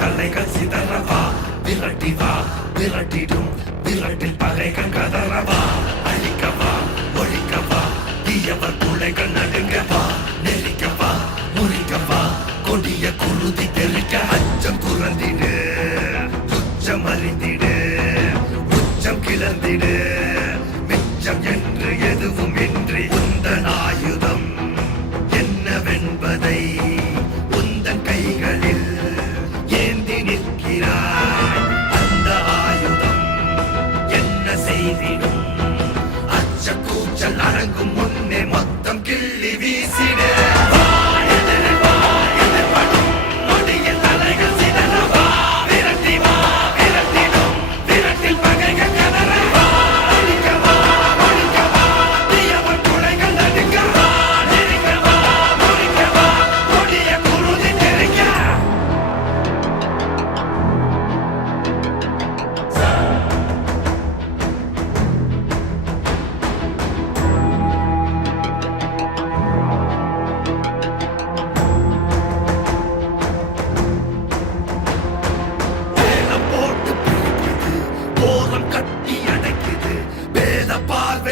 தலைகள் சிதறவா விரட்டிவா விரட்டிடும் விரட்டில் பகைகள் கதறவா அழிக்கவா ஒழிக்கவா தீயவர் பிள்ளைகள் நடுங்கவா நெருக்கவா முறிக்கவா கொடிய குருதி தெளிக்க அச்சம் துறந்திடு துச்சம் அறிந்திடு உச்சம் கிளந்திடு மிச்சம் என்று எதுவும் இன்றி உந்தன் ஆயுதம் என்னவென்பதை உந்தன் கைகளில் ஏந்தி நிற்கிறாய் அந்த ஆயுதம் என்ன செய்திடும் அச்ச கூச்சல் அடங்கும் முன்னே மொத்தம் கிள்ளி வீசிடு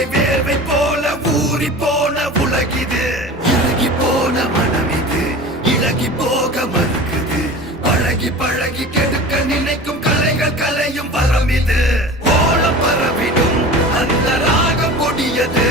வேர்வை போல ஊறி போன உலகிது இலகி போன மனம் இது இலகி போக மறுக்குது பழகி பழகி கெடுக்க நினைக்கும் கலைகள் கலையும் வரம் இது ஓலம் பரவிடும் அந்த ராகம் கொடியது